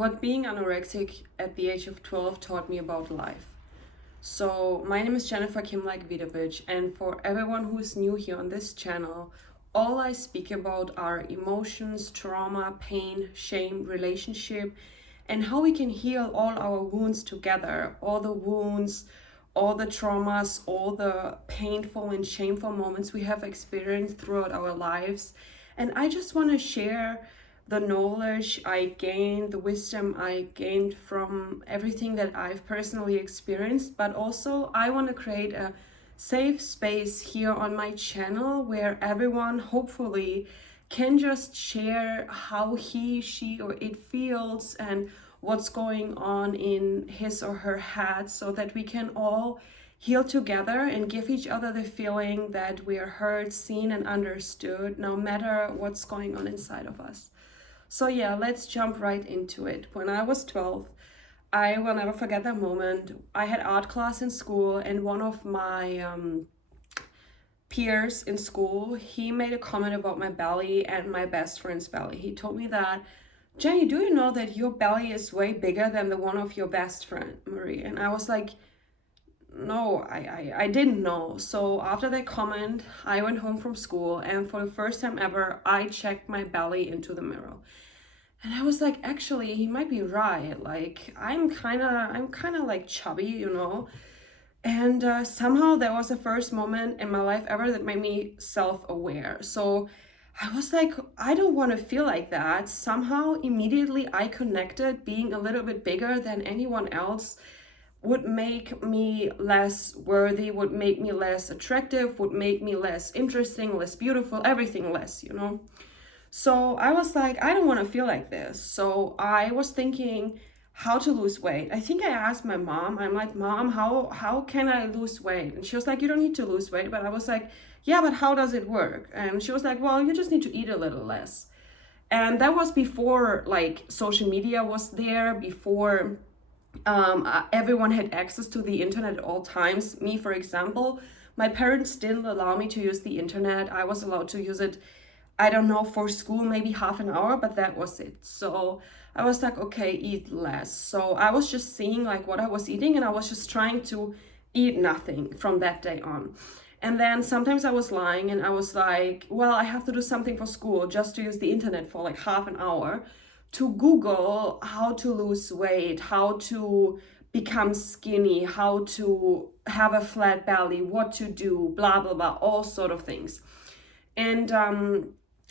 what being anorexic at the age of 12 taught me about life. So, my name is Jennifer Kimlaik-Vidovic, and for everyone who is new here on this channel, all I speak about are emotions, trauma, pain, shame, relationship, and how we can heal all our wounds together. All the wounds, all the traumas, all the painful and shameful moments we have experienced throughout our lives. And I just want to share the knowledge I gained, the wisdom I gained from everything that I've personally experienced, but also I want to create a safe space here on my channel where everyone hopefully can just share how he, she, or it feels and what's going on in his or her head, so that we can all heal together and give each other the feeling that we are heard, seen, and understood, no matter what's going on inside of us. So yeah, let's jump right into it. When I was 12, I will never forget that moment. I had art class in school, and one of my peers in school, he made a comment about my belly and my best friend's belly. He told me that, Jenny, do you know that your belly is way bigger than the one of your best friend, Marie? And I was like, no, I didn't know. So after that comment, I went home from school, and for the first time ever, I checked my belly into the mirror. And I was like, actually, he might be right. Like, I'm kind of like chubby, you know. And somehow that was the first moment in my life ever that made me self-aware. So I was like, I don't want to feel like that. Somehow, immediately, I connected being a little bit bigger than anyone else would make me less worthy, would make me less attractive, would make me less interesting, less beautiful, everything less, you know. So I was like, I don't want to feel like this. So I was thinking how to lose weight. I think I asked my mom, I'm like, Mom, how can I lose weight? And she was like, you don't need to lose weight. But I was like, yeah, but how does it work? And she was like, well, you just need to eat a little less. And that was before like social media was there, before everyone had access to the internet at all times. Me, for example, my parents didn't allow me to use the internet. I was allowed to use it, I don't know, for school, maybe half an hour, but that was it. So I was like, okay, eat less. So I was just seeing like what I was eating, and I was just trying to eat nothing from that day on. And then sometimes I was lying and I was like, well, I have to do something for school, just to use the internet for like half an hour to Google how to lose weight, how to become skinny, how to have a flat belly, what to do, blah, blah, blah, all sort of things. And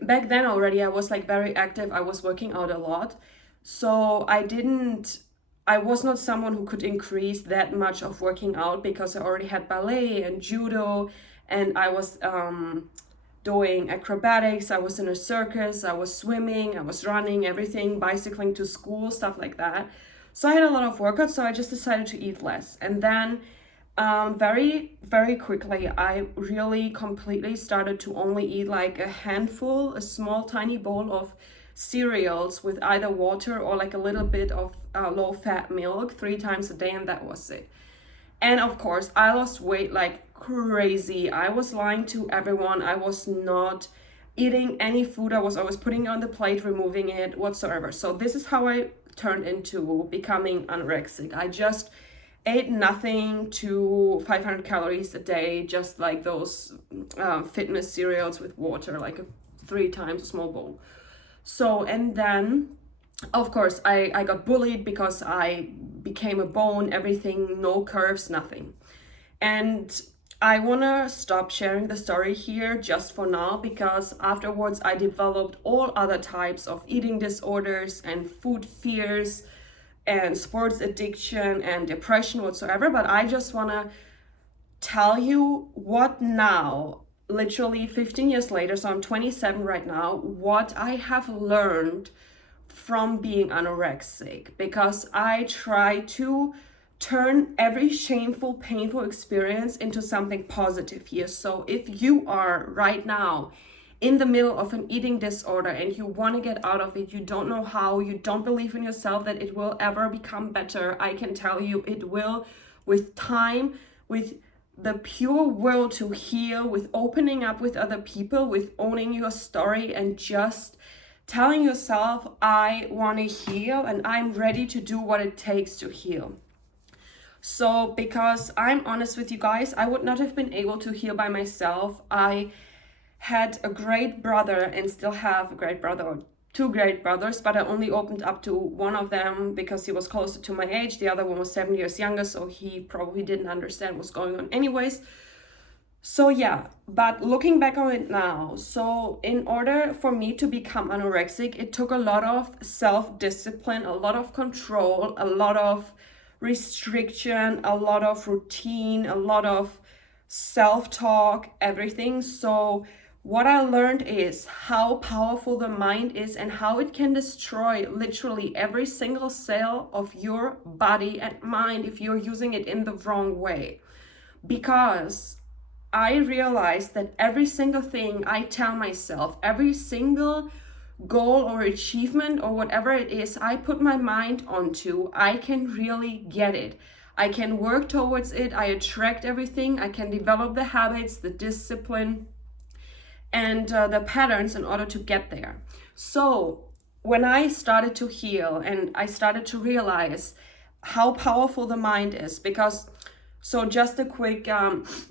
back then already I was like very active. I was working out a lot. So I was not someone who could increase that much of working out, because I already had ballet and judo, and I was doing acrobatics, I was in a circus, I was swimming, I was running, everything, bicycling to school, stuff like that. So I had a lot of workouts, so I just decided to eat less. And then very, very quickly, I really completely started to only eat like a handful, a small tiny bowl of cereals with either water or like a little bit of low-fat milk 3 times a day, and that was it. And of course, I lost weight like crazy. I was lying to everyone. I was not eating any food. I was always putting it on the plate, removing it, whatsoever. So this is how I turned into becoming anorexic. I just ate nothing to 500 calories a day, just like those fitness cereals with water, like 3 times a small bowl. So, and then, of course, I got bullied because I became a bone, everything, no curves, nothing. And I want to stop sharing the story here just for now, because afterwards I developed all other types of eating disorders and food fears and sports addiction and depression whatsoever. But I just want to tell you what now, literally 15 years later, so I'm 27 right now, what I have learned from being anorexic, because I try to turn every shameful, painful experience into something positive here. So if you are right now in the middle of an eating disorder and you want to get out of it, you don't know how, you don't believe in yourself that it will ever become better, I can tell you it will, with time, with the pure will to heal, with opening up with other people, with owning your story, and just telling yourself, I want to heal and I'm ready to do what it takes to heal. So, because I'm honest with you guys, I would not have been able to heal by myself. I had a great brother and still have a great brother, or two great brothers, but I only opened up to one of them because he was closer to my age. The other one was 7 years younger, so he probably didn't understand what's going on anyways. So yeah, but looking back on it now, so in order for me to become anorexic, it took a lot of self-discipline, a lot of control, a lot of restriction, a lot of routine, a lot of self-talk, everything. So what I learned is how powerful the mind is and how it can destroy literally every single cell of your body and mind if you're using it in the wrong way. Because I realized that every single thing I tell myself, every single goal or achievement or whatever it is I put my mind onto, I can really get it. I can work towards it. I attract everything. I can develop the habits, the discipline, and the patterns in order to get there. So when I started to heal and I started to realize how powerful the mind is, because so just a quick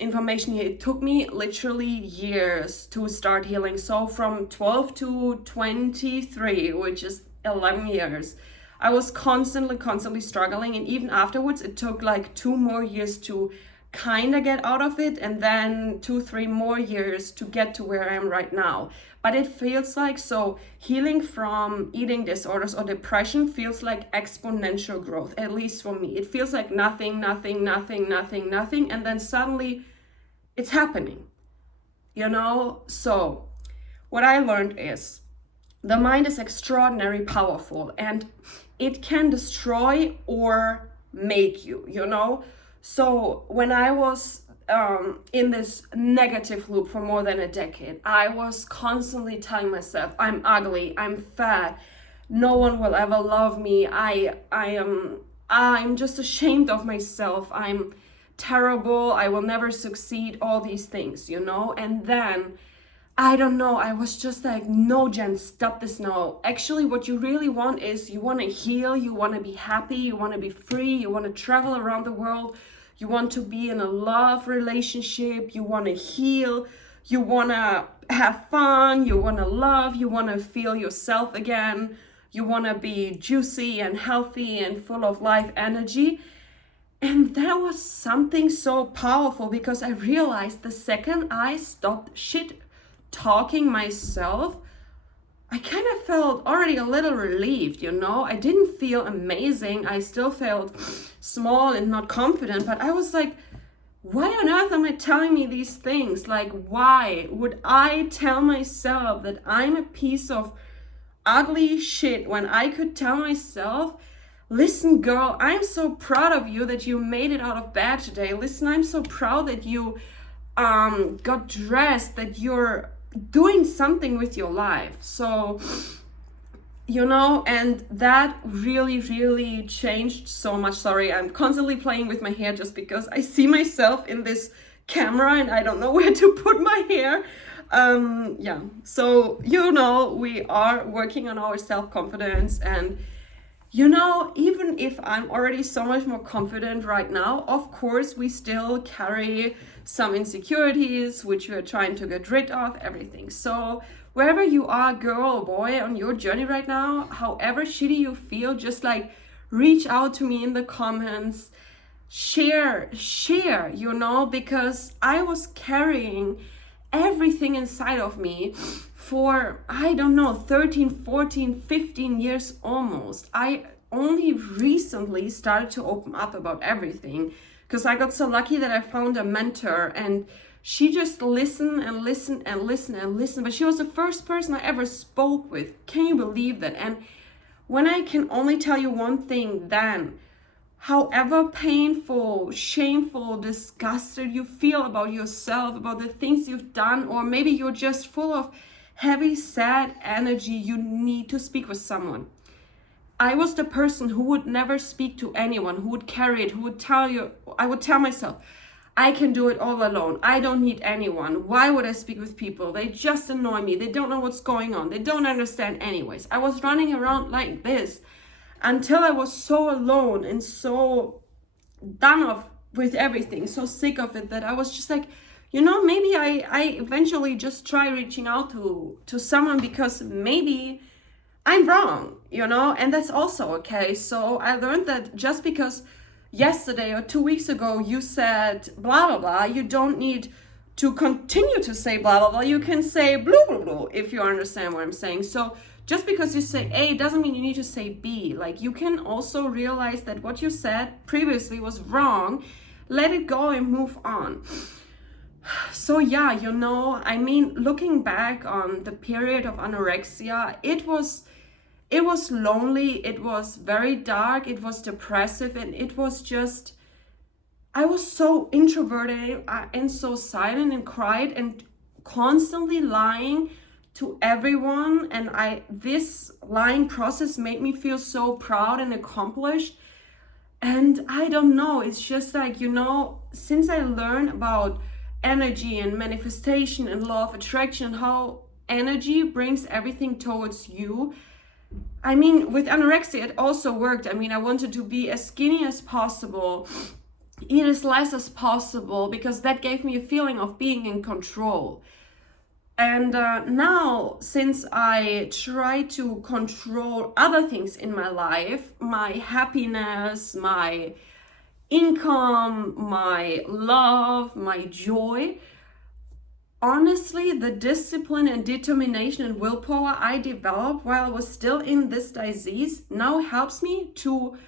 information here, it took me literally years to start healing. So from 12 to 23, which is 11 years, I was constantly struggling. And even afterwards, it took like 2 more years to kind of get out of it, and then 2-3 more years to get to where I am right now. But it feels like, so healing from eating disorders or depression feels like exponential growth, at least for me. It feels like nothing, and then suddenly it's happening, you know? So what I learned is the mind is extraordinarily powerful and it can destroy or make you, you know? So when I was in this negative loop for more than a decade, I was constantly telling myself, I'm ugly, I'm fat, no one will ever love me, I'm just ashamed of myself, I'm terrible, I will never succeed, all these things, you know? And then I don't know, I was just like, no, Jen, stop this now. Actually, what you really want is you want to heal, you want to be happy, you want to be free, you want to travel around the world, you want to be in a love relationship, you want to heal, you want to have fun, you want to love, you want to feel yourself again, you want to be juicy and healthy and full of life energy. And that was something so powerful because I realized the second I stopped talking myself, I kind of felt already a little relieved, you know? I didn't feel amazing. I still felt small and not confident, but I was like, why on earth am I telling me these things? Like, why would I tell myself that I'm a piece of ugly shit when I could tell myself, listen, girl, I'm so proud of you that you made it out of bed today. Listen, I'm so proud that you got dressed, that you're doing something with your life. So, you know, and that really changed so much. Sorry, I'm constantly playing with my hair just because I see myself in this camera and I don't know where to put my hair. Yeah, so, you know, we are working on our self-confidence, and you know, even if I'm already so much more confident right now, of course, we still carry some insecurities, which we're trying to get rid of, everything. So wherever you are, girl or boy, on your journey right now, however shitty you feel, just like reach out to me in the comments, share, you know, because I was carrying everything inside of me for, I don't know, 13, 14, 15 years almost. I only recently started to open up about everything because I got so lucky that I found a mentor, and she just listened. But she was the first person I ever spoke with. Can you believe that? And when I can only tell you one thing, then however painful, shameful, disgusted you feel about yourself, about the things you've done, or maybe you're just full of heavy, sad energy, you need to speak with someone. I was the person who would never speak to anyone, who would carry it, who would tell you, I would tell myself, I can do it all alone. I don't need anyone. Why would I speak with people? They just annoy me. They don't know what's going on. They don't understand anyways. I was running around like this until I was so alone and so done off with everything, so sick of it, that I was just like, maybe I eventually just try reaching out to someone, because maybe I'm wrong, and that's also okay. So I learned that just because yesterday or 2 weeks ago you said blah blah blah, you don't need to continue to say blah blah blah. You can say blah blah blah, if you understand what I'm saying. So just because you say A doesn't mean you need to say B. Like, you can also realize that what you said previously was wrong, let it go and move on. So yeah, looking back on the period of anorexia, it was lonely, it was very dark, it was depressive, and it was just, I was so introverted and so silent and cried and constantly lying to everyone. And this lying process made me feel so proud and accomplished. And I don't know, it's just like, since I learned about energy and manifestation and law of attraction, how energy brings everything towards you. With anorexia, it also worked. I wanted to be as skinny as possible, eat as less as possible, because that gave me a feeling of being in control. And now, since I try to control other things in my life, my happiness, my income, my love, my joy, honestly, the discipline and determination and willpower I developed while I was still in this disease now helps me to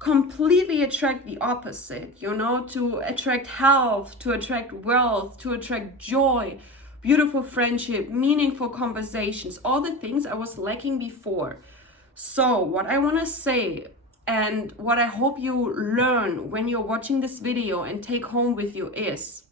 completely attract the opposite, to attract health, to attract wealth, to attract joy, beautiful friendship, meaningful conversations, all the things I was lacking before. So what I want to say, and what I hope you learn when you're watching this video and take home with you, is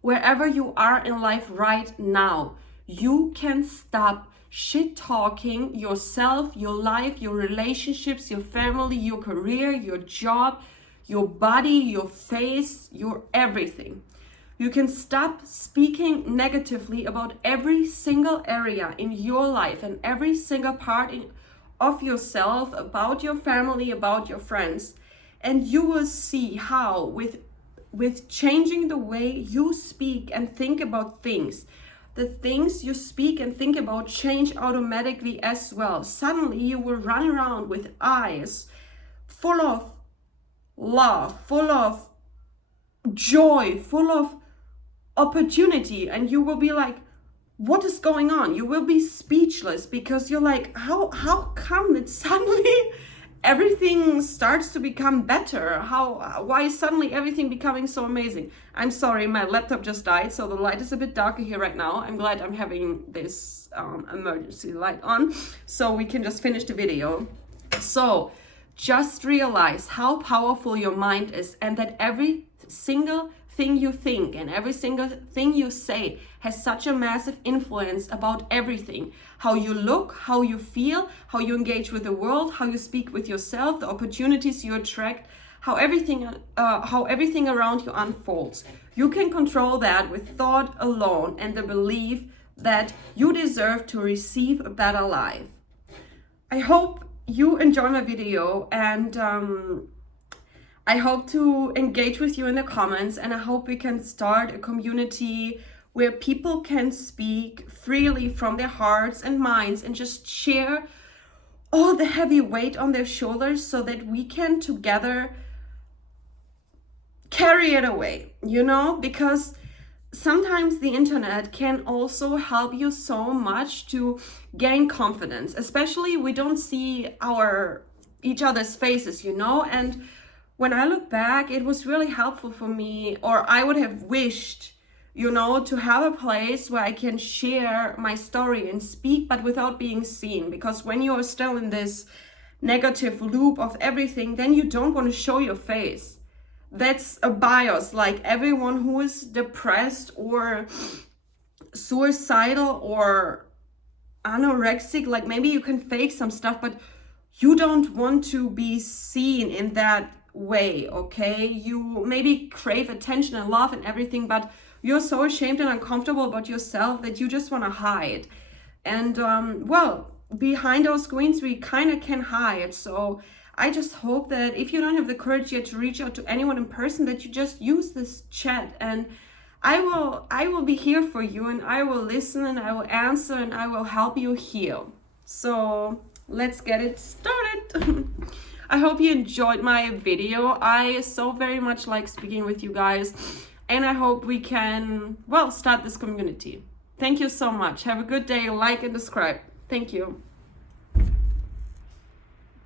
wherever you are in life right now, you can stop shit talking yourself, your life, your relationships, your family, your career, your job, your body, your face, your everything. You can stop speaking negatively about every single area in your life and every single part of yourself, about your family, about your friends. And you will see how with changing the way you speak and think about things, the things you speak and think about change automatically as well. Suddenly you will run around with eyes full of love, full of joy, full of opportunity, and you will be like, what is going on? You will be speechless, because you're like, how come that suddenly everything starts to become better? Why is suddenly everything becoming so amazing? I'm sorry, my laptop just died, so the light is a bit darker here right now. I'm glad I'm having this emergency light on, so we can just finish the video. So just realize how powerful your mind is, and that every single thing you think and every single thing you say has such a massive influence about everything. How you look, how you feel, how you engage with the world, how you speak with yourself, the opportunities you attract, how everything around you unfolds. You can control that with thought alone and the belief that you deserve to receive a better life. I hope you enjoy my video, and I hope to engage with you in the comments, and I hope we can start a community where people can speak freely from their hearts and minds and just share all the heavy weight on their shoulders, so that we can together carry it away, because sometimes the internet can also help you so much to gain confidence, especially we don't see each other's faces, and when I look back, it was really helpful for me, or I would have wished, to have a place where I can share my story and speak, but without being seen. Because when you're still in this negative loop of everything, then you don't want to show your face. That's a bias. Like, everyone who is depressed or suicidal or anorexic, like, maybe you can fake some stuff, but you don't want to be seen in that way, okay? You maybe crave attention and love and everything, but you're so ashamed and uncomfortable about yourself that you just want to hide. And well, behind those screens, we kind of can hide. So I just hope that if you don't have the courage yet to reach out to anyone in person, that you just use this chat, and I will be here for you, and I will listen, and I will answer, and I will help you heal. So let's get it started. I hope you enjoyed my video. I so very much like speaking with you guys, and I hope we can, well, start this community. Thank you so much. Have a good day. Like and subscribe. Thank you.